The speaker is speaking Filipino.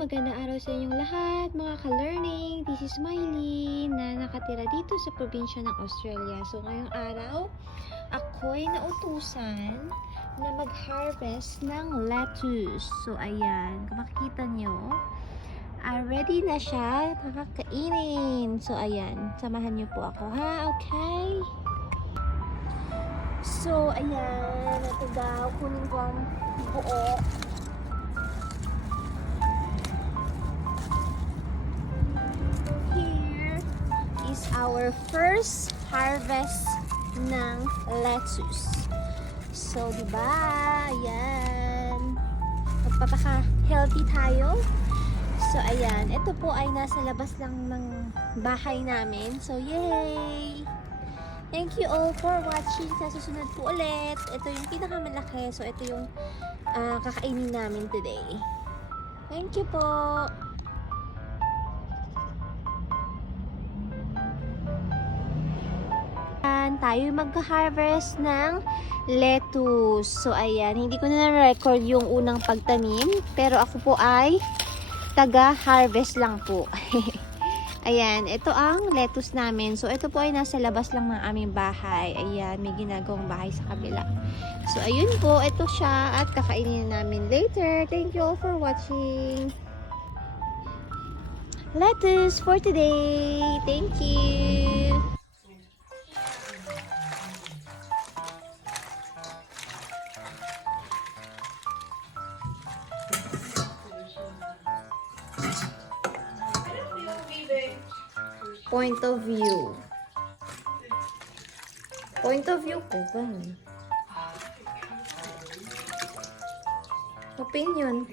Magandang araw sa inyong lahat, mga ka-learning. This is Mylene na nakatira dito sa probinsya ng Australia. So, ngayong araw, ako'y nautusan na mag-harvest ng lettuce. So, ayan. Kung makikita nyo, ready na siya. Nakakainin. So, ayan. Samahan nyo po ako, ha? Okay? So, ayan. Ito daw. Kunin ko ang buo. Is our first harvest ng lettuce. So, diba? Ayan. Magpapaka-healthy tayo. So, ayan. Ito po ay nasa labas lang ng bahay namin. So, yay! Thank you all for watching. Sa susunod po ulit. Ito yung pinakamalaki. So, ito yung kakainin namin today. Thank you po! Tayo magka-harvest ng lettuce. So, ayan. Hindi ko na na-record yung unang pagtanim. Pero ako po ay taga-harvest lang po. Ayan. Ito ang lettuce namin. So, ito po ay nasa labas lang ng aming bahay. Ayan. May ginagawang bahay sa kabila. So, ayun po. Ito siya. At kakainin namin later. Thank you all for watching. Lettuce for today. Thank you. Point of view. Point of view ko ba? Opinion.